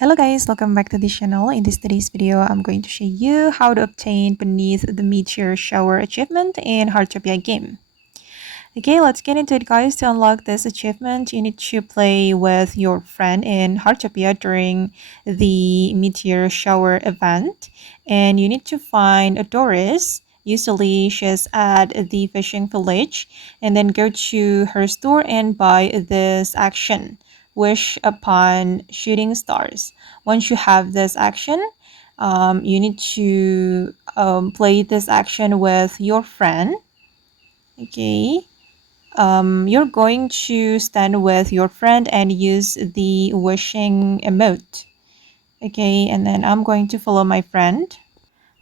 Hello guys, welcome back to the channel. In this today's video, I'm going to show you how to obtain beneath the Meteor Shower achievement in Heartopia game. Okay, let's get into it guys. To unlock this achievement, you need to play with your friend in Heartopia during the Meteor Shower event. And you need to find a Doris. Usually she's at the fishing village, and then go to her store and buy this action, Wish Upon Shooting Stars. Once you have this action, you need to play this action with your friend. Okay, you're going to stand with your friend and use the wishing emote. Okay, and then I'm going to follow my friend.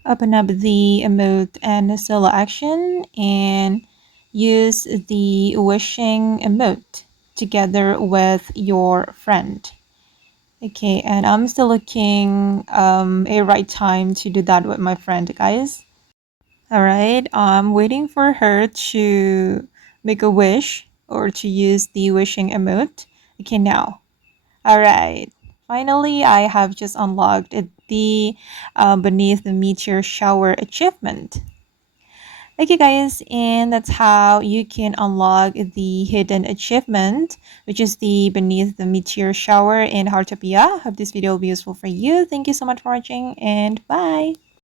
Open up the emote and solo action and use the wishing emote together with your friend. Okay, and I'm still looking a right time to do that with my friend, guys. All right, I'm waiting for her to make a wish or to use the wishing emote. Okay, now. All right. Finally, I have just unlocked the Beneath the Meteor Shower achievement. Okay, guys, and that's how you can unlock the hidden achievement, which is the Beneath the Meteor Shower in Heartopia. Hope this video will be useful for you. Thank you so much for watching, and bye!